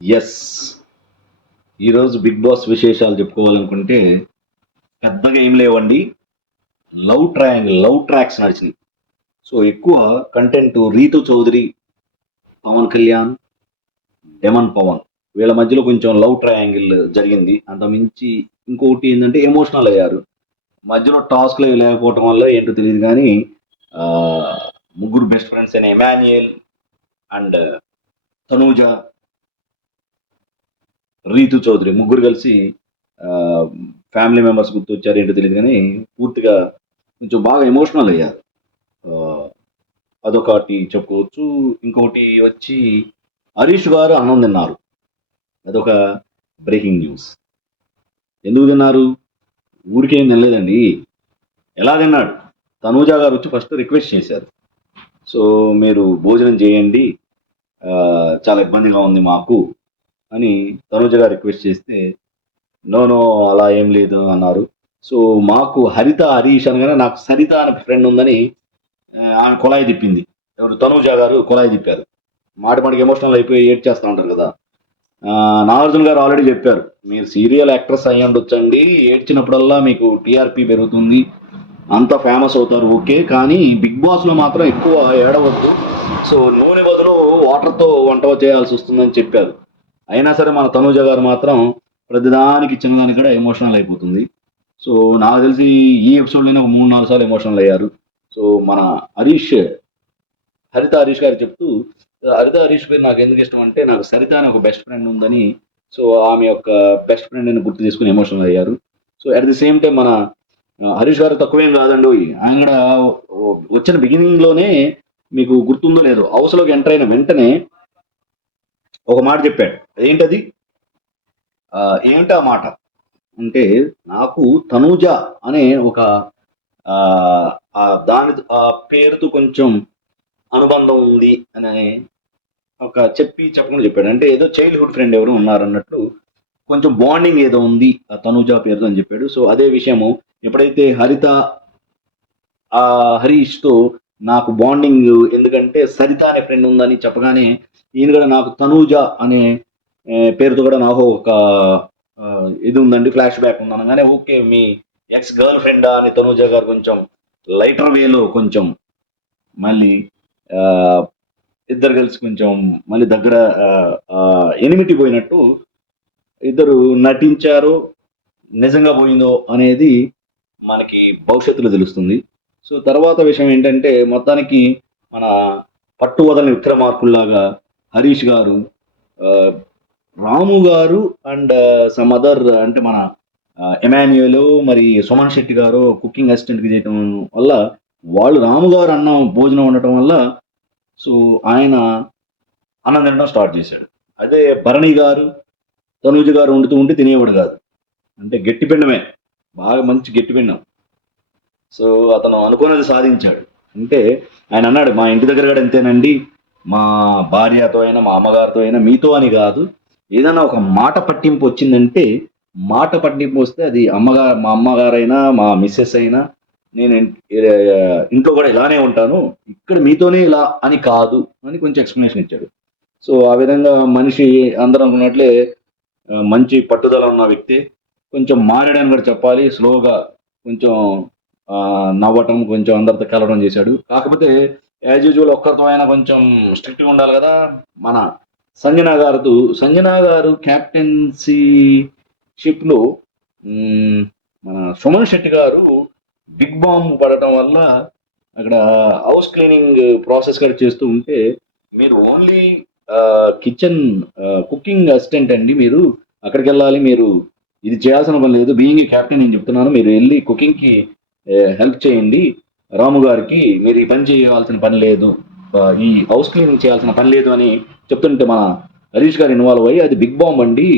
Yes ఈరోజు big boss విశేషాలు చెప్పుకోవాలనుకుంటే పెద్దగా ఏం లేవండి. లవ్ ట్రయాంగిల్ లవ్ ట్రాక్స్ నడిచినాయి. సో ఎక్కువ కంటెంట్ రీతు చౌదరి పవన్ కళ్యాణ్ డెమన్ పవన్ వీళ్ళ మధ్యలో కొంచెం లవ్ ట్రయాంగిల్ జరిగింది. అంత మించి ఇంకొకటి ఏంటంటే ఎమోషనల్ అయ్యారు. మధ్యలో టాస్క్లు లేకపోవటం వల్ల ఏంటో తెలియదు కానీ ముగ్గురు బెస్ట్ ఫ్రెండ్స్ అయిన ఎమాన్యుయల్ అండ్ తనూజ రీతు చౌదరి ముగ్గురు కలిసి ఫ్యామిలీ మెంబర్స్ గుర్తు వచ్చారు ఏంటో తెలియదు కానీ పూర్తిగా కొంచెం బాగా ఎమోషనల్ అయ్యారు. అదొకటి చెప్పుకోవచ్చు. ఇంకొకటి వచ్చి హరీష్ గారు అన్నం తిన్నారు. అదొక బ్రేకింగ్ న్యూస్ ఎందుకు తిన్నారు? ఊరికేం తినలేదండి. ఎలా తిన్నాడు? తనూజ గారు వచ్చి ఫస్ట్ రిక్వెస్ట్ చేశారు. సో మీరు భోజనం చేయండి. చాలా ఇబ్బందిగా ఉంది మాకు. అని తనూజ గారు రిక్వెస్ట్ చేస్తే నో నో అలా ఏం లేదు అన్నారు. సో మాకు హరిత హరీష్ అనగానే నాకు సరిత అనే ఫ్రెండ్ ఉందని ఆమె కుళాయి తిప్పింది. ఎవరు? తనుజ గారు కుళాయి తిప్పారు. మాటి మాటికి ఎమోషనల్ అయిపోయి ఏడ్ చేస్తూ ఉంటారు కదా. నాగార్జున గారు ఆల్రెడీ చెప్పారు మీరు సీరియల్ యాక్ట్రెస్ అయ్యి ఉండొచ్చండి. ఏడ్చినప్పుడల్లా మీకు టీఆర్పీ పెరుగుతుంది. అంత ఫేమస్ అవుతారు ఓకే. కానీ బిగ్ బాస్లో మాత్రం ఎక్కువ ఏడవద్దు. సో నూనె బదులు వాటర్తో వంట చేయాల్సి వస్తుందని చెప్పారు. అయినా సరే మన తనూజ గారు మాత్రం ప్రతిదానికి చిన్నదానికి కూడా ఎమోషనల్ అయిపోతుంది. సో నాకు తెలిసి ఈ ఎపిసోడ్లోనే ఒక మూడు నాలుగు సార్లు ఎమోషనల్ అయ్యారు. సో మన హరీష్ హరిత హరీష్ గారు చెప్తూ హరిత హరీష్ పేరు నాకు ఎందుకు ఇష్టం అంటే నాకు సరిత అనే ఒక బెస్ట్ ఫ్రెండ్ ఉందని. సో ఆమె యొక్క బెస్ట్ ఫ్రెండ్ అని గుర్తు చేసుకుని ఎమోషనల్ అయ్యారు. So at the same time మన హరీష్ గారు తక్కువేం కాదండి ఆయన కూడా వచ్చిన బిగినింగ్లోనే మీకు గుర్తుందో లేదో హౌస్లోకి ఎంటర్ అయిన వెంటనే ఒక మాట చెప్పాడు. ఏంటది ఏంటా ఏంటి మాట? అంటే నాకు తనూజ అనే ఒక ఆ, ఆ దాని ఆ పేరుతో కొంచెం అనుబంధం ఉంది అని ఒక చెప్పి చెప్పకుండా చెప్పాడు. అంటే ఏదో చైల్డ్హుడ్ ఫ్రెండ్ ఎవరు ఉన్నారన్నట్లు కొంచెం బాండింగ్ ఏదో ఉంది ఆ తనూజ పేరుతో అని చెప్పాడు. సో అదే విషయము ఎప్పుడైతే హరిత ఆ హరీష్తో నాకు బాండింగ్ ఎందుకంటే సరిత అనే ఫ్రెండ్ ఉందని చెప్పగానే ఈయన కూడా నాకు తనూజ అనే పేరుతో కూడా నాకు ఒక ఇది ఉందండి ఫ్లాష్ బ్యాక్ ఉంది అనగానే ఓకే మీ ఎక్స్ గర్ల్ ఫ్రెండా అని తనూజ గారు కొంచెం లైటర్ వేలో కొంచెం మళ్ళీ ఇద్దరు కలిసి కొంచెం మళ్ళీ దగ్గర ఎనిమిటి పోయినట్టు ఇద్దరు నటించారు నిజంగా పోయిందో అనేది మనకి భవిష్యత్తులో తెలుస్తుంది. సో తర్వాత విషయం ఏంటంటే మొత్తానికి మన పట్టు వదలని విక్రమార్కుల్లాగా హరీష్ గారు రాము గారు అండ్ సమ్ అదర్ అంటే మన ఎమాన్యుయల్ మరి సుమన్ శెట్టి గారు కుకింగ్ అసిస్టెంట్కి చేయటం వల్ల వాళ్ళు రాము గారు అన్నం భోజనం ఉండటం వల్ల సో ఆయన అన్నం తినడం స్టార్ట్ చేశాడు. అదే భరణి గారు తనూజ గారు వండుతూ ఉంటే తినేవాడు కాదు. అంటే గట్టి పిండమే. బాగా మంచి గట్టి పిండం. సో అతను అనుకున్నది సాధించాడు. అంటే ఆయన అన్నాడు మా ఇంటి దగ్గర కూడా అంతేనండి మా భార్యతో అయినా మా అమ్మగారితో అయినా మీతో అని కాదు. ఏదైనా ఒక మాట పట్టింపు వచ్చిందంటే మాట పట్టింపు వస్తే అది అమ్మగారు మా అమ్మగారైనా మా మిస్సెస్ అయినా నేను ఇంట్లో కూడా ఇలానే ఉంటాను ఇక్కడ మీతోనే ఇలా అని కాదు అని కొంచెం ఎక్స్ప్లెనేషన్ ఇచ్చాడు. సో ఆ విధంగా మనిషి అందరం అనుకున్నట్లే మంచి పట్టుదల ఉన్న వ్యక్తి కొంచెం మారడానికి కూడా చెప్పాలి స్లోగా కొంచెం నవ్వటం కొంచెం అందరితో కలవడం చేశాడు. కాకపోతే యాజ్ యూజువల్ ఒక్కరితో అయినా కొంచెం స్ట్రిక్ట్గా ఉండాలి కదా మన సంజనా గారు సంజనా గారు క్యాప్టెన్సీ షిప్లో మన సుమన్ శెట్టి గారు బిగ్ బాంబ్ పడటం వల్ల అక్కడ హౌస్ క్లీనింగ్ ప్రాసెస్ కూడా చేస్తూ ఉంటే మీరు ఓన్లీ కిచెన్ కుకింగ్ అసిస్టెంట్ అండి మీరు. అక్కడికి వెళ్ళాలి మీరు. ఇది చేయాల్సిన పని లేదు. బీయింగ్ కెప్టెన్ నేను చెప్తున్నాను. మీరు వెళ్ళి కుకింగ్కి హెల్ప్ చేయండి. రాము గారికి మీరు ఈ పని చేయాల్సిన పని లేదు. ఈ హౌస్ క్లీనింగ్ చేయాల్సిన పని లేదు అని చెప్తుంటే మన హరీష్ గారు ఇన్వాల్వ్ అయ్యి అది బిగ్ బాంబ్ అండి.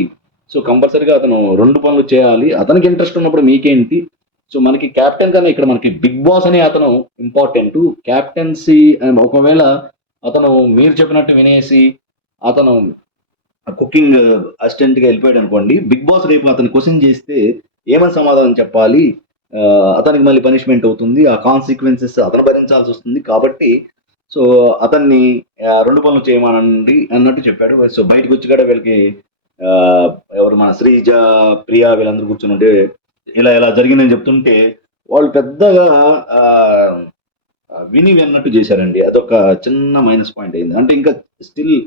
సో కంపల్సరీగా అతను రెండు పనులు చేయాలి. అతనికి ఇంట్రెస్ట్ ఉన్నప్పుడు మీకేంటి? సో మనకి క్యాప్టెన్ కన్నా ఇక్కడ మనకి బిగ్ బాస్ అనే అతను ఇంపార్టెంట్ క్యాప్టెన్సీ ఒకవేళ అతను మీరు చెప్పినట్టు వినేసి అతను కుకింగ్ అసిస్టెంట్గా వెళ్ళిపోయాడు అనుకోండి బిగ్ బాస్ రేపు అతను క్వశ్చన్ చేస్తే ఏమని సమాధానం చెప్పాలి? అతనికి మళ్ళీ పనిష్మెంట్ అవుతుంది. ఆ కాన్సిక్వెన్సెస్ అతను భరించాల్సి వస్తుంది. కాబట్టి సో అతన్ని రెండు పనులు చేయమనండి అన్నట్టు చెప్పాడు. సో బయటకు వచ్చి కూడా వీళ్ళకి ఎవరు మన శ్రీజ ప్రియా వీళ్ళందరూ కూర్చుని ఉంటే ఇలా ఇలా జరిగిందని చెప్తుంటే వాళ్ళు పెద్దగా విని విన్నట్టు చేశారండి. అదొక చిన్న మైనస్ పాయింట్ అయింది. అంటే ఇంకా స్టిల్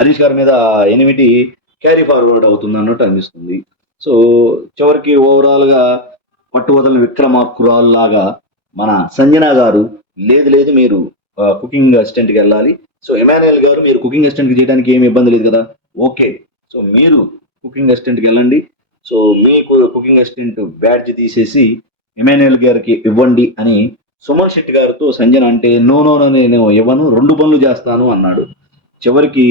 హరీష్ గారి మీద ఎనిమిది క్యారీ ఫార్వర్డ్ అవుతుంది అన్నట్టు అనిపిస్తుంది. సో చివరికి ఓవరాల్గా పట్టు లాగా మన సంజన గారు లేదు లేదు మీరు కుకింగ్ అసిస్టెంట్కి వెళ్ళాలి. సో ఎమాన్యుయల్ గారు మీరు కుకింగ్ అసిస్టెంట్కి చేయడానికి ఏమి ఇబ్బంది లేదు కదా? ఓకే. సో మీరు కుకింగ్ అసిస్టెంట్కి వెళ్ళండి. సో మీకు కుకింగ్ అసిస్టెంట్ బ్యాడ్జ్ తీసేసి ఎమానుయల్ గారికి ఇవ్వండి అని సుమన్ శెట్టి గారితో సంజన అంటే నో నో నో నేను ఇవ్వను రెండు పనులు చేస్తాను అన్నాడు. చివరికి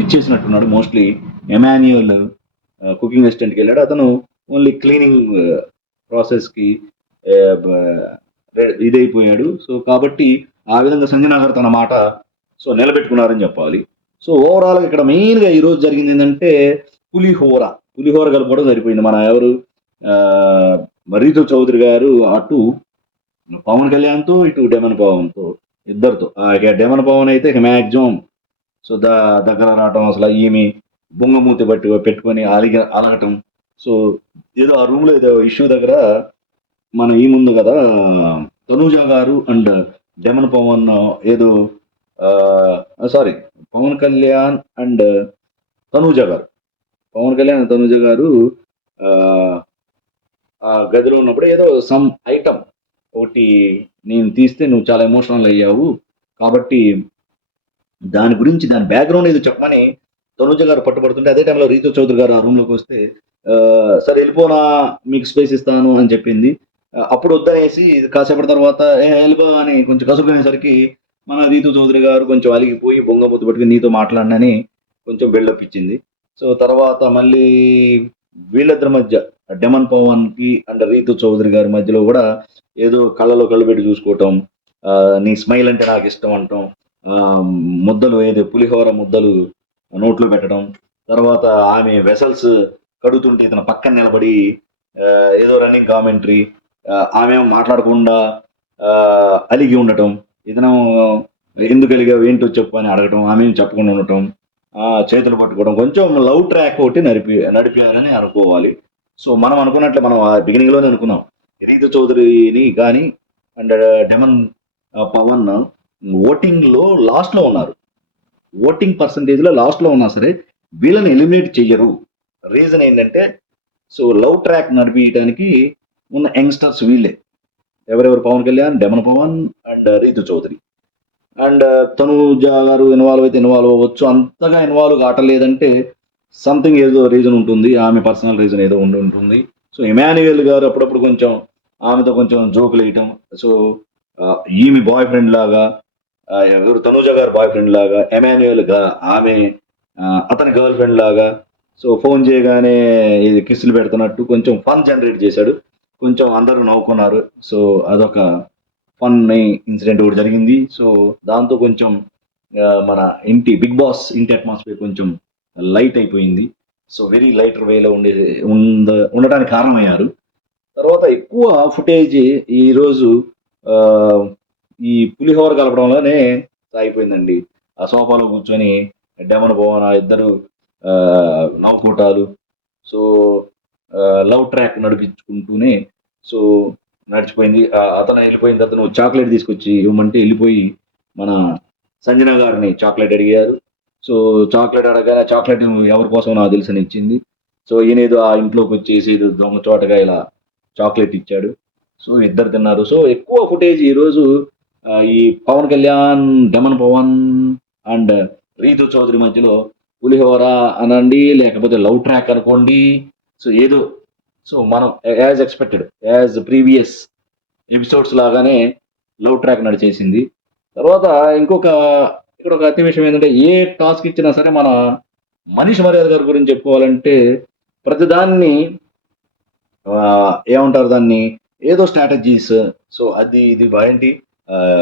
ఇచ్చేసినట్టున్నాడు మోస్ట్లీ ఎమాన్యుయల్ కుకింగ్ అసిస్టెంట్కి వెళ్ళాడు. అతను ఓన్లీ క్లీనింగ్ ప్రాసెస్కి ఇదైపోయాడు. సో కాబట్టి ఆ విధంగా సంజన గారు తన మాట సో నిలబెట్టుకున్నారని చెప్పాలి. సో ఓవరాల్ ఇక్కడ మెయిన్గా ఈరోజు జరిగింది ఏంటంటే పులిహోర. పులిహోర కలుపుకోవడం సరిపోయింది. మన ఎవరు ఆ, రీతు చౌదరి గారు అటు పవన్ కళ్యాణ్తో ఇటు డెమన్ పవన్తో ఇద్దరితో. ఆ డెమన్ పవన్ అయితే ఇక మ్యాక్సిమం సో ద దగ్గర రావటం అసలు ఈమె బొంగమూతి బట్టి పెట్టుకొని అలిగ అలగటం. సో ఏదో ఆ రూమ్లో ఏదో ఇష్యూ దగ్గర మన ఈ ముందు కదా తనూజ గారు అండ్ డెమన్ పవన్ ఏదో సారీ పవన్ కళ్యాణ్ అండ్ తనూజ గారు. పవన్ కళ్యాణ్ తనూజ గారు ఆ, గదిలో ఉన్నప్పుడు ఏదో సమ్ ఐటమ్ ఒకటి నేను తీస్తే నువ్వు చాలా ఎమోషనల్ అయ్యావు కాబట్టి దాని గురించి దాని బ్యాక్గ్రౌండ్ ఏదో చెప్పమని తనుజ గారు పట్టుబడుతుంటే అదే టైంలో రీతు చౌదరి గారు ఆ రూమ్లోకి వస్తే సరే వెళ్ళిపోనా మీకు స్పేస్ ఇస్తాను అని చెప్పింది. అప్పుడు వద్దనేసి కాసేపటి తర్వాత ఏ వెళ్ళిపో అని కొంచెం కసుకునేసరికి మన రీతు చౌదరి గారు కొంచెం అలిగిపోయి బొంగ ముద్దు పట్టుకుని నీతో మాట్లాడినని కొంచెం బిల్డప్ ఇచ్చింది. సో తర్వాత మళ్ళీ వీళ్ళిద్దరి మధ్య డెమన్ పవన్కి అండ్ రీతు చౌదరి గారి మధ్యలో కూడా ఏదో కళ్ళలో కళ్ళు పెట్టి చూసుకోవటం నీ స్మైల్ అంటే నాకు ఇష్టం అంటాం ముద్దలు ఏదో పులిహోర ముద్దలు నోట్లో పెట్టడం తర్వాత ఆమె వెసల్స్ కడుగుతుంటే ఇతను పక్కన నిలబడి ఏదో రన్నింగ్ కామెంటరీ ఆమె మాట్లాడకుండా అలిగి ఉండటం ఇతను ఎందుకు అలిగావు ఏంటో చెప్పు అని అడగటం ఆమె చెప్పకుండా ఉండటం చేతులు పట్టుకోవడం కొంచెం లవ్ ట్రాక్ ఒకటి నడిపి నడిపారని అనుకోవాలి. సో మనం అనుకున్నట్లే మనం బిగినింగ్లోనే అనుకున్నాం. రీతు చౌదరిని కానీ అండ్ డెమన్ పవన్ ఓటింగ్లో లాస్ట్లో ఉన్నారు. ఓటింగ్ పర్సంటేజ్లో లాస్ట్లో ఉన్నా సరే వీళ్ళని ఎలిమినేట్ చెయ్యరు. రీజన్ ఏంటంటే సో లవ్ ట్రాక్ నడిపించడానికి ఉన్న యంగ్స్టర్స్ వీళ్ళే. ఎవరెవరు? Pavan Kalyan demon Pavan and Ritu Chowdary. And Tanuja garu involve అయితే ఇన్వాల్వ్ అవ్వచ్చు. అంతగా ఇన్వాల్వ్ కావటలేదంటే సంథింగ్ ఏదో రీజన్ ఉంటుంది. ఆమె పర్సనల్ రీజన్ ఏదో ఉండి ఉంటుంది. సో ఇమాన్యుయల్ గారు అప్పుడప్పుడు కొంచెం ఆమెతో కొంచెం జోకులు వేయటం సో ఈమె బాయ్ ఫ్రెండ్ లాగా ఎవరు? తనుజ గారు బాయ్ ఫ్రెండ్ లాగా ఎమాన్యుయల్గా ఆమె అతని గర్ల్ ఫ్రెండ్ లాగా సో ఫోన్ చేయగానే ఇది కిస్సులు పెడుతున్నట్టు కొంచెం ఫన్ జనరేట్ చేశాడు. కొంచెం అందరూ నవ్వుకున్నారు. సో అదొక ఫన్ ఇన్సిడెంట్ కూడా జరిగింది. సో దాంతో కొంచెం మన ఇంటి బిగ్ బాస్ ఇంటి అట్మాస్ఫియర్ కొంచెం లైట్ అయిపోయింది. సో వెరీ లైటర్ వేలో ఉండే ఉంద ఉండడానికి కారణమయ్యారు. తర్వాత ఎక్కువ ఫుటేజ్ ఈరోజు ఈ పులిహోర కలపడంలోనే అయిపోయిందండి ఆ సోఫాలో కూర్చొని డెమన్ భవన్ ఇద్దరు నవ్వుకోటాలు. సో లవ్ ట్రాక్ నడిపించుకుంటూనే సో నడిచిపోయింది. అతను వెళ్ళిపోయిన తర్వాత నువ్వు చాక్లెట్ తీసుకొచ్చి ఇవ్వమంటే వెళ్ళిపోయి మన సంజన గారిని చాక్లెట్ అడిగారు. సో చాక్లెట్ అడగానే చాక్లెట్ ఎవరి కోసం నాకు తెలుసని ఇచ్చింది. సో ఈయన ఏదో ఆ ఇంట్లోకి వచ్చేసి ఏదో దొంగ చోటగా ఇలా చాక్లెట్ ఇచ్చాడు. సో ఇద్దరు తిన్నారు. సో ఎక్కువ ఫుటేజ్ ఈరోజు ఈ పవన్ కళ్యాణ్ డమన్ పవన్ అండ్ రీతు చౌదరి మధ్యలో పులిహోర అనండి లేకపోతే లవ్ ట్రాక్ అనుకోండి. సో ఏదో సో మనం as expected as previous episodes లాగానే లవ్ ట్రాక్ నడిచేసింది. తర్వాత ఇంకొక ఇక్కడ ఒక అతి విషయం ఏంటంటే ఏ టాస్క్ ఇచ్చినా సరే మన మనిషి మర్యాద గారి గురించి చెప్పుకోవాలంటే ప్రతిదాన్ని ఏమంటారు దాన్ని? ఏదో స్ట్రాటజీస్ సో అది ఇది ఏంటి?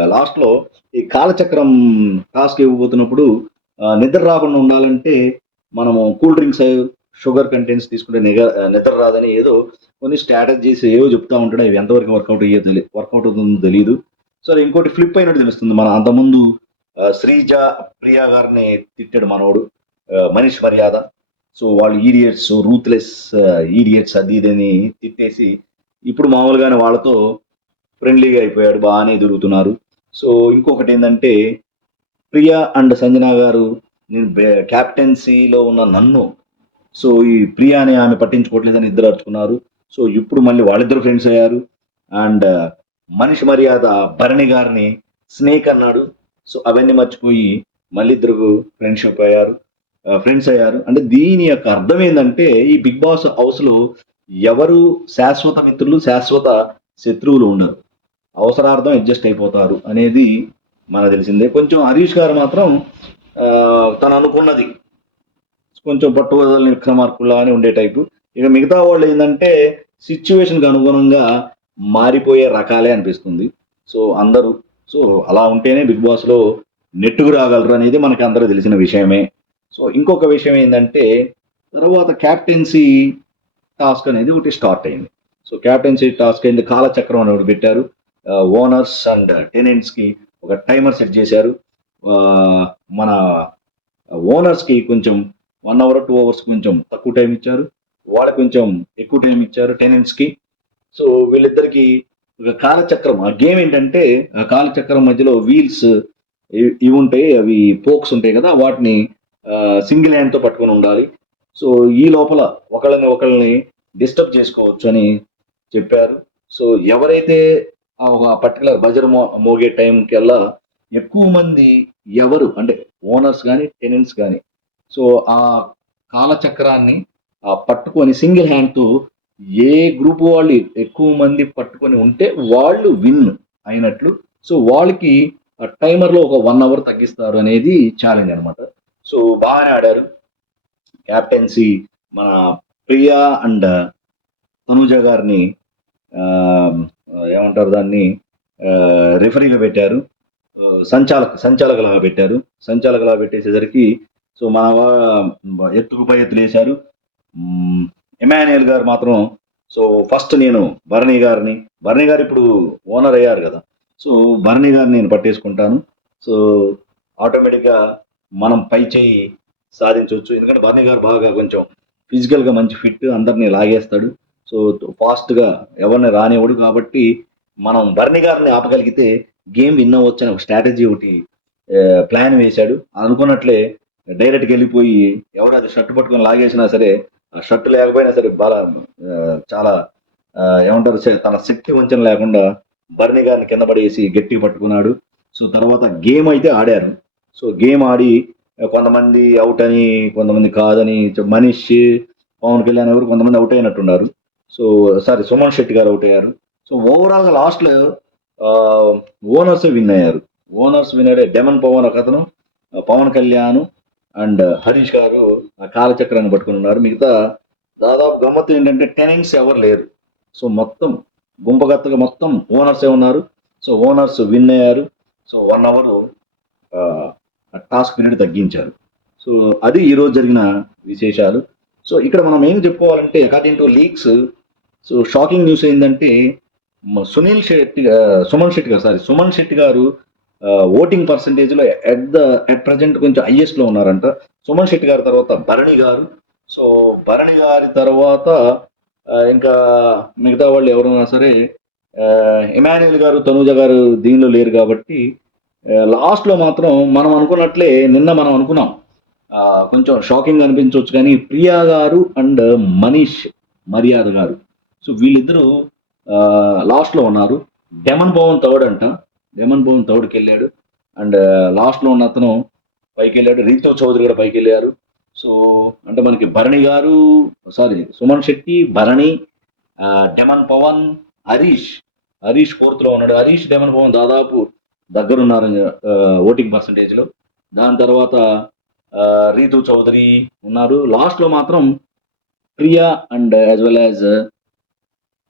లాస్ట్లో ఈ కాలచక్రం టాస్క్ ఇవ్వబోతున్నప్పుడు నిద్ర రాకుండా ఉండాలంటే మనము కూల్ డ్రింక్స్ షుగర్ కంటెంట్స్ తీసుకుంటే నిగ నిద్ర రాదని ఏదో కొన్ని స్ట్రాటజీస్ ఏవో చెప్తా ఉంటాడు. అవి ఎంతవరకు వర్కౌట్ అయ్యో తెలియదు వర్కౌట్ అవుతుందో తెలియదు సో ఇంకోటి ఫ్లిప్ అయినట్టు తెలుస్తుంది. మన అంతకుముందు శ్రీజ ప్రియా గారిని తిట్టాడు మనోడు మనిష్ మనీష్ మర్యాద. సో వాళ్ళు ఈడియట్స్ రూత్లెస్ ఈడియట్స్ అది ఇది అని తిట్టేసి ఇప్పుడు మామూలుగానే వాళ్ళతో ఫ్రెండ్లీగా అయిపోయాడు బాగానే ఎదురుగుతున్నారు సో ఇంకొకటి ఏంటంటే ప్రియా అండ్ సంజన గారు నేను క్యాప్టెన్సీలో ఉన్న నన్ను సో ఈ ప్రియా అనే ఆమె పట్టించుకోవట్లేదని ఇద్దరు అర్చుకున్నారు. సో ఇప్పుడు మళ్ళీ వాళ్ళిద్దరు ఫ్రెండ్స్ అయ్యారు. అండ్ uh, మనిషి మర్యాద భరణి గారిని స్నేక్ అన్నాడు. సో అవన్నీ మర్చిపోయి మళ్ళీ ఇద్దరు ఫ్రెండ్షిప్ అయ్యారు. Uh, ఫ్రెండ్స్ అయ్యారు. అంటే దీని యొక్క అర్థం ఏంటంటే ఈ బిగ్ బాస్ హౌస్లో ఎవరు శాశ్వత మిత్రులు శాశ్వత శత్రువులు ఉండరు. అవసరార్థం అడ్జస్ట్ అయిపోతారు అనేది మనకు తెలిసిందే. కొంచెం హరీష్ గారు మాత్రం uh, తను అనుకున్నది. కొంచెం పట్టుదలని విక్రమార్కుల్లా అని ఉండే టైపు. ఇక మిగతా వాళ్ళు ఏంటంటే సిచ్యువేషన్కి అనుగుణంగా మారిపోయే రకాలే అనిపిస్తుంది. సో అందరూ సో అలా ఉంటేనే బిగ్ బాస్లో నెట్టుకు రాగలరు అనేది మనకి అందరూ తెలిసిన విషయమే. సో ఇంకొక విషయం ఏంటంటే తర్వాత క్యాప్టెన్సీ టాస్క్ అనేది ఒకటి స్టార్ట్ అయింది. సో క్యాప్టెన్సీ టాస్క్ అయింది. కాలచక్రం అని ఒకటి పెట్టారు. ఓనర్స్ అండ్ టెనెంట్స్కి ఒక టైమర్ సెట్ చేశారు. మన ఓనర్స్కి కొంచెం వన్ అవర్ టూ అవర్స్ కొంచెం తక్కువ టైం ఇచ్చారు. వాళ్ళకి కొంచెం ఎక్కువ టైం ఇచ్చారు టెనెంట్స్కి సో వీళ్ళిద్దరికి ఒక కాలచక్రం ఆ గేమ్ ఏంటంటే ఆ కాలచక్రం మధ్యలో వీల్స్ ఇవి ఉంటాయి అవి పోక్స్ ఉంటాయి కదా వాటిని సింగిల్ హ్యాండ్తో పట్టుకొని ఉండాలి. సో ఈ లోపల ఒకళ్ళని ఒకళ్ళని డిస్టర్బ్ చేసుకోవచ్చు అని చెప్పారు. సో ఎవరైతే ఆ ఒక పర్టికులర్ బజర్ మో మోగే టైంకెల్లా ఎక్కువ మంది ఎవరు అంటే ఓనర్స్ కానీ టెనెంట్స్ కానీ సో ఆ కాలచక్రాన్ని పట్టుకొని సింగిల్ హ్యాండ్తో ఏ గ్రూప్ వాళ్ళు ఎక్కువ మంది పట్టుకొని ఉంటే వాళ్ళు విన్ అయినట్లు. సో వాళ్ళకి ఆ టైమర్లో ఒక వన్ అవర్ తగ్గిస్తారు అనేది ఛాలెంజ్ అనమాట సో బాగానే ఆడారు. క్యాప్టెన్సీ మన ప్రియా అండ్ తనూజ గారిని ఏమంటారు దాన్ని రిఫరీగా పెట్టారు. సంచాలక సంచాలకులుగా పెట్టారు. సంచాలకలాగా పెట్టేసేసరికి సో మన ఎత్తుకు పై ఎత్తులు వేశారు. ఎమాన్యుయల్ గారు మాత్రం సో ఫస్ట్ నేను భరణి గారిని భరణి గారు ఇప్పుడు ఓనర్ అయ్యారు కదా. సో భరణి గారిని నేను పట్టేసుకుంటాను. సో ఆటోమేటిక్గా మనం పై చేయి సాధించవచ్చు. ఎందుకంటే భరణి గారు బాగా కొంచెం ఫిజికల్గా మంచి ఫిట్ అందరినీ లాగేస్తాడు. సో ఫాస్ట్గా ఎవరిని రానివ్వడు కాబట్టి మనం భరణి గారిని ఆపగలిగితే గేమ్ విన్ అవ్వచ్చు అని ఒక స్ట్రాటజీ ఒకటి ప్లాన్ వేశాడు. అనుకున్నట్లే డైరెక్ట్కి వెళ్ళిపోయి ఎవరు అది షర్ట్ పట్టుకొని లాగేసినా సరే ఆ షర్ట్ లేకపోయినా సరే బాగా చాలా ఏమంటారు తన శక్తి వంచన లేకుండా బర్ని గారిని కింద పడేసి గట్టి పట్టుకున్నాడు. సో తర్వాత గేమ్ అయితే ఆడారు. సో గేమ్ ఆడి కొంతమంది అవుట్ అని కొంతమంది కాదని మనీష్ పవన్ కళ్యాణ్ ఎవరు కొంతమంది out అయినట్టున్నారు. So sorry Suman Shetty garu out అయ్యారు. సో ఓవరాల్ లాస్ట్లో ఓనర్స్ విన్ అయ్యారు. ఓనర్స్ విన్ అయ్యే డెమన్ పవన్ ఒక అతను పవన్ కళ్యాణ్ అండ్ హరీష్ గారు ఆ కాలచక్రాన్ని పట్టుకుని ఉన్నారు. మిగతా దాదాపు గమ్మత్తు ఏంటంటే టెనింగ్స్ ఎవరు లేరు. సో మొత్తం గుంపగత్తగా మొత్తం ఓనర్సే ఉన్నారు. సో ఓనర్స్ విన్ అయ్యారు. So one hour task period తగ్గించారు. సో అది ఈరోజు జరిగిన విశేషాలు. సో ఇక్కడ మనం ఏం చెప్పుకోవాలంటే according to leaks so shocking news ఏంటంటే సునీల్ శెట్టి సుమన్ శెట్టి గారు సారీ సుమన్ శెట్టి గారు ఓటింగ్ పర్సంటేజ్లో అట్ ద అట్ ప్రజెంట్ కొంచెం హైయెస్ట్లో ఉన్నారంట. సుమన్ శెట్టి గారి తర్వాత భరణి గారు. సో భరణి గారి తర్వాత ఇంకా మిగతా వాళ్ళు ఎవరైనా సరే ఎమాన్యుయల్ గారు తనూజ గారు దీనిలో లేరు కాబట్టి లాస్ట్లో మాత్రం మనం అనుకున్నట్లే నిన్న మనం అనుకున్నాం. కొంచెం షాకింగ్ అనిపించవచ్చు కానీ ప్రియా గారు అండ్ మనీష్ మర్యాద గారు. సో వీళ్ళిద్దరూ లాస్ట్లో ఉన్నారు. డెమన్ పవన్ థర్డ్ అంట. డెమన్ పవన్ థర్డ్కి వెళ్ళాడు అండ్ లాస్ట్లో ఉన్న అతను పైకి వెళ్ళాడు రీతు చౌదరి కూడా పైకి వెళ్ళారు సో అంటే మనకి భరణి గారు సారీ సుమన్ శెట్టి భరణి డెమన్ పవన్ హరీష్ హరీష్ ఫోర్త్లో ఉన్నాడు. హరీష్ డెమన్ పవన్ దాదాపు దగ్గరున్నారు ఓటింగ్ పర్సంటేజ్లో. దాని తర్వాత రీతు చౌదరి ఉన్నారు. లాస్ట్లో మాత్రం Priya and as well as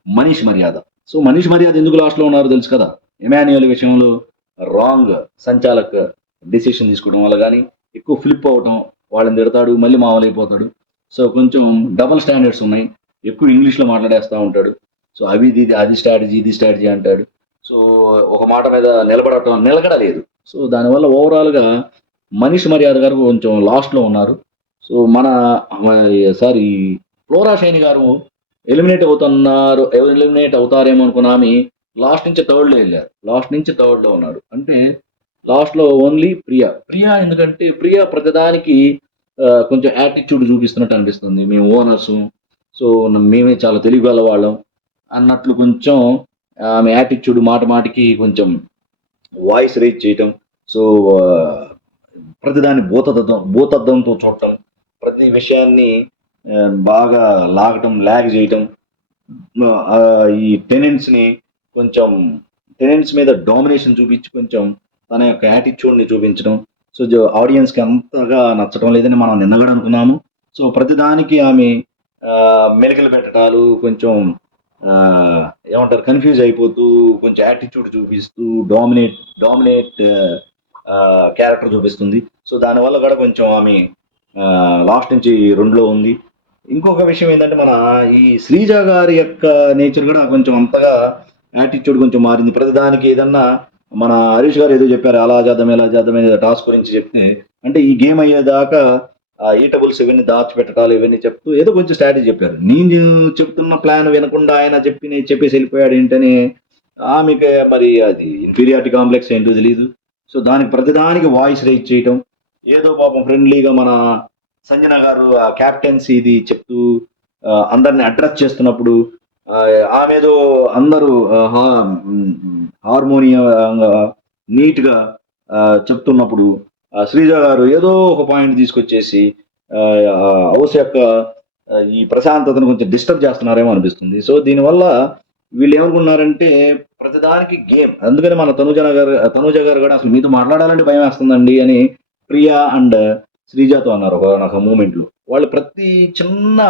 Manish Maryada. So Manish మర్యాద ఎందుకు లాస్ట్లో ఉన్నారు తెలుసు కదా? ఎమాన్యుయల్ విషయంలో రాంగ్ సంచాలక డిసిషన్ తీసుకోవడం వల్ల కానీ ఎక్కువ ఫ్లిప్ అవటం వాళ్ళని తిడతాడు మళ్ళీ మామూలైపోతాడు. సో కొంచెం డబుల్ స్టాండర్డ్స్ ఉన్నాయి. ఎక్కువ ఇంగ్లీష్లో మాట్లాడేస్తూ ఉంటాడు. సో అవి ఇది అది స్ట్రాటజీ ఇది స్ట్రాటజీ అంటాడు. సో ఒక మాట మీద నిలబడటం నిలకడలేదు సో దానివల్ల ఓవరాల్గా మనిషి మర్యాద గారు కొంచెం లాస్ట్లో ఉన్నారు. సో మన సారీ ఫ్లోరా షైని గారు ఎలిమినేట్ అవుతున్నారు ఎలిమినేట్ అవుతారేమో అనుకున్నామి లాస్ట్ నుంచి థర్డ్లో వెళ్ళారు లాస్ట్ నుంచి థర్డ్లో ఉన్నాడు. అంటే లాస్ట్లో ఓన్లీ ప్రియా. ప్రియా ఎందుకంటే ప్రియా ప్రతిదానికి కొంచెం యాటిట్యూడ్ చూపిస్తున్నట్టు అనిపిస్తుంది. మేము ఓనర్స్ సో మేమే చాలా తెలివి వాళ్ళం అన్నట్లు కొంచెం ఆమె యాటిట్యూడ్ మాట మాటికి కొంచెం వాయిస్ రేజ్ చేయటం. సో ప్రతిదాన్ని భూతద్దం భూతద్దంతో చూడటం. ప్రతి విషయాన్ని బాగా లాగటం లాగ్ చేయటం. ఈ టెనెంట్స్ని కొంచెం టెనెంట్స్ మీద డామినేషన్ చూపించి కొంచెం తన యొక్క యాటిట్యూడ్ని చూపించడం. సో ఆడియన్స్కి అంతగా నచ్చడం లేదని మనం నిన్న కూడా అనుకున్నాము. సో ప్రతిదానికి ఆమె మెలికలు పెట్టడాలు కొంచెం ఏమంటారు కన్ఫ్యూజ్ అయిపోతూ కొంచెం యాటిట్యూడ్ చూపిస్తూ డామినేట్ డామినేట్ క్యారెక్టర్ చూపిస్తుంది. సో దానివల్ల కూడా కొంచెం ఆమె లాస్ట్ నుంచి రెండులో ఉంది. ఇంకొక విషయం ఏంటంటే మన ఈ శ్రీజ గారి యొక్క నేచర్ కూడా కొంచెం అంతగా యాటిట్యూడ్ కొంచెం మారింది. ప్రతిదానికి ఏదన్నా మన హరీష్ గారు ఏదో చెప్పారు అలా చేద్దాం ఎలా చేద్దాం టాస్క్ గురించి చెప్తే అంటే ఈ గేమ్ అయ్యేదాకా ఆ ఈటబుల్స్ ఇవన్నీ దాచిపెట్టడాలు ఇవన్నీ చెప్తూ ఏదో కొంచెం స్ట్రాటజీ చెప్పారు. నేను చెప్తున్న ప్లాన్ వినకుండా ఆయన చెప్పి చెప్పేసి వెళ్ళిపోయాడు ఏంటని ఆమెకి మరి అది ఇన్ఫీరియారిటీ కాంప్లెక్స్ ఏంటో తెలియదు సో దానికి ప్రతిదానికి వాయిస్ రేజ్ చేయటం ఏదో పాపం ఫ్రెండ్లీగా మన సంజన గారు ఆ క్యాప్టెన్సీ ఇది చెప్తూ అందరిని అడ్రస్ చేస్తున్నప్పుడు ఆమెదో ఆమె ఏదో అందరూ హార్మోనియంగా నీట్గా చెప్తున్నప్పుడు ఆ, శ్రీజ గారు ఏదో ఒక పాయింట్ తీసుకొచ్చేసి హౌస్ యొక్క ఈ ప్రశాంతతను కొంచెం డిస్టర్బ్ చేస్తున్నారేమో అనిపిస్తుంది. సో దీనివల్ల వీళ్ళు ఏమనుకున్నారంటే ప్రతిదానికి గేమ్ అందుకని మన తనుజన గారు తనుజ గారు కూడా అసలు మీతో మాట్లాడాలంటే భయం వేస్తుందండి అని ప్రియా అండ్ శ్రీజాతో అన్నారు ఒక మూమెంట్లో. వాళ్ళు ప్రతి చిన్న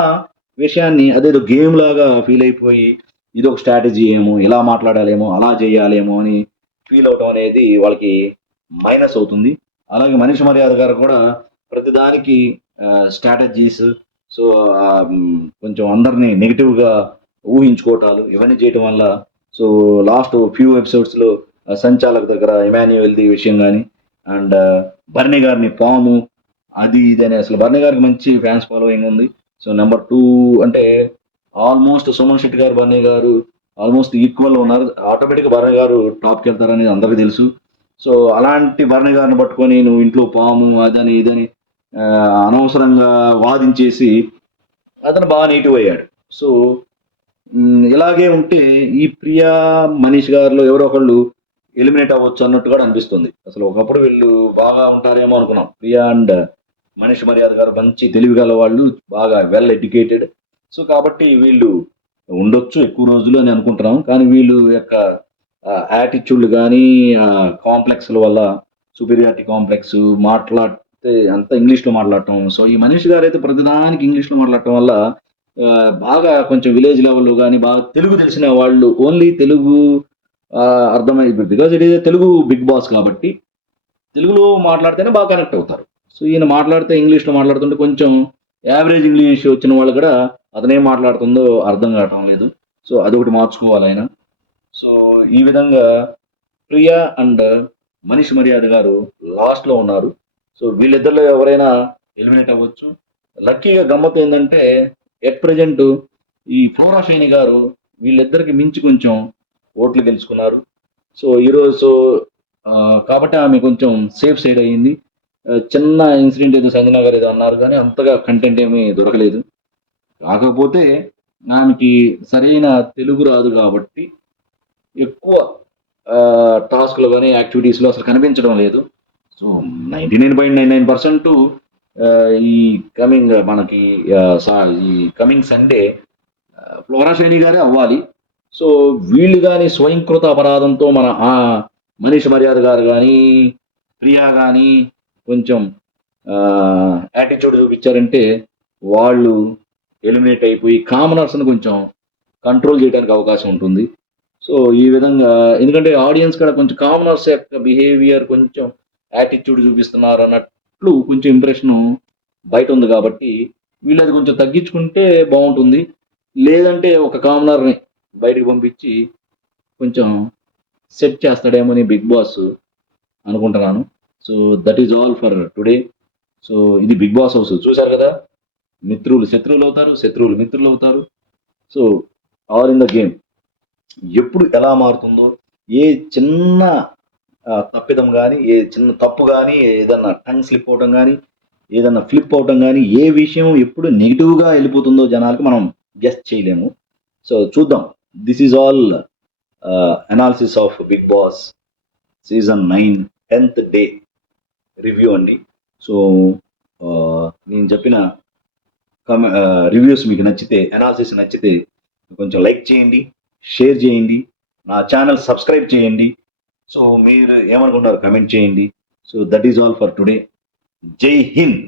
విషయాన్ని అదేదో గేమ్ లాగా ఫీల్ అయిపోయి ఇది ఒక స్ట్రాటజీ ఏమో ఇలా మాట్లాడాలేమో అలా చేయాలేమో అని ఫీల్ అవటం అనేది వాళ్ళకి మైనస్ అవుతుంది. అలాగే మనిషి మర్యాద గారు కూడా ప్రతిదానికి స్ట్రాటజీస్ సో కొంచెం అందరినీ నెగిటివ్గా ఊహించుకోవటాలు ఇవన్నీ చేయటం వల్ల సో లాస్ట్ ఫ్యూ ఎపిసోడ్స్లో సంచాలక దగ్గర ఇమాన్యువల్ది విషయం కానీ అండ్ బర్ణి గారిని పాము అది ఇది అని అసలు బర్ణి గారికి మంచి ఫ్యాన్స్ ఫాలోయింగ్ ఉంది. సో నెంబర్ టూ అంటే ఆల్మోస్ట్ సుమన్ శెట్టి గారు బర్నీ గారు ఆల్మోస్ట్ ఈక్వల్ ఉన్నారు. ఆటోమేటిక్గా బర్నీ గారు టాప్కి వెళ్తారని అందరికీ తెలుసు. సో అలాంటి బర్ణ గారిని పట్టుకొని నువ్వు ఇంట్లో పాము అదని ఇదని అనవసరంగా వాదించేసి అతను బాగా నెగిటివ్ అయ్యాడు. సో ఇలాగే ఉంటే ఈ ప్రియా మనీష్ గారిలో ఎవరో ఒకళ్ళు ఎలిమినేట్ అవ్వచ్చు అన్నట్టు కూడా అనిపిస్తుంది. అసలు ఒకప్పుడు వీళ్ళు బాగా ఉంటారేమో అనుకున్నాం. ప్రియా అండ్ మనిషి మర్యాద గారు మంచి తెలివి గల వాళ్ళు బాగా వెల్ ఎడ్యుకేటెడ్ సో కాబట్టి వీళ్ళు ఉండొచ్చు ఎక్కువ రోజులు అని అనుకుంటున్నాం. కానీ వీళ్ళు యొక్క యాటిట్యూడ్ కానీ కాంప్లెక్స్ల వల్ల సుపీరియారిటీ కాంప్లెక్స్ మాట్లాడితే అంతా ఇంగ్లీష్లో మాట్లాడటం. సో ఈ మనిషి గారు అయితే ప్రతిదానికి ఇంగ్లీష్లో మాట్లాడటం వల్ల బాగా కొంచెం విలేజ్ లెవెల్లో కానీ బాగా తెలుగు తెలిసిన వాళ్ళు only Telugu ah, because it is Telugu Bigg Boss కాబట్టి తెలుగులో మాట్లాడితేనే బాగా కనెక్ట్ అవుతారు. సో ఈయన మాట్లాడితే ఇంగ్లీష్లో మాట్లాడుతుంటే కొంచెం యావరేజ్ ఇంగ్లీష్ వచ్చిన వాళ్ళు కూడా అతనేం మాట్లాడుతుందో అర్థం కావటం లేదు. సో అదొకటి మార్చుకోవాలి ఆయన. సో ఈ విధంగా ప్రియా అండ్ మనీష్ మర్యాద గారు లాస్ట్లో ఉన్నారు. సో వీళ్ళిద్దరిలో ఎవరైనా ఎలిమినేట్ అవ్వచ్చు. లక్కీగా గమ్మత్ ఏంటంటే ఎట్ ప్రజెంట్ ఈ ఫ్లోరా షైని గారు వీళ్ళిద్దరికి మించి కొంచెం ఓట్లు గెలుచుకున్నారు. సో ఈరోజు సో కాబట్టి ఆమె కొంచెం సేఫ్ సైడ్ అయ్యింది. చిన్న ఇన్సిడెంట్ ఏదో సంజన గారు ఏదో అన్నారు కానీ అంతగా కంటెంట్ ఏమీ దొరకలేదు. కాకపోతే ఆమెకి సరైన తెలుగు రాదు కాబట్టి ఎక్కువ టాస్క్లో కానీ యాక్టివిటీస్లో అసలు కనిపించడం లేదు. So ninety nine point nine nine percent ఈ కమింగ్ మనకి సా- ఈ కమింగ్ సండే ఫ్లోరా శ్రేణి గారే అవ్వాలి. సో వీళ్ళు కానీ స్వయంకృత అపరాధంతో మన ఆ మనీష్ మర్యాద గారు కానీ ప్రియా కానీ కొంచెం యాటిట్యూడ్ చూపించారంటే వాళ్ళు ఎలిమినేట్ అయిపోయి కామనర్స్ని కొంచెం కంట్రోల్ చేయడానికి అవకాశం ఉంటుంది. సో ఈ విధంగా ఎందుకంటే ఆడియన్స్ కూడా కొంచెం కామనర్స్ యొక్క బిహేవియర్ కొంచెం యాటిట్యూడ్ చూపిస్తున్నారు అన్నట్లు కొంచెం ఇంప్రెషన్ బయట ఉంది కాబట్టి వీళ్ళు అది కొంచెం తగ్గించుకుంటే బాగుంటుంది. లేదంటే ఒక కామనర్ని బయటకు పంపించి కొంచెం సెట్ చేస్తాడేమో బిగ్ బాస్ అనుకుంటున్నాను. So that is all for today so ఇది బిగ్ బాస్ హౌస్ చూశారు కదా? మిత్రులు శత్రువులు అవుతారు శత్రువులు మిత్రులు అవుతారు. So all in the game ఎప్పుడు ఎలా మారుతుందో ఏ చిన్న తప్పిదం కానీ ఏ చిన్న తప్పు కానీ ఏదన్నా టంగ్ స్లిప్ అవటం కానీ ఏదన్నా ఫ్లిప్ అవడం కానీ ఏ విషయం ఎప్పుడు నెగిటివ్గా వెళ్ళిపోతుందో జనాలకు మనం గెస్ట్ చేయలేము. సో చూద్దాం. This is all analysis of Bigg Boss season nine tenth day review అండి. సో నేను చెప్పిన కమ రివ్యూస్ మీకు నచ్చితే అనాలిసిస్ నచ్చితే కొంచెం లైక్ చేయండి షేర్ చేయండి నా ఛానల్ సబ్స్క్రైబ్ చేయండి. సో మీరు ఏమనుకుంటారు కమెంట్ చేయండి. So that is all for today జై హింద్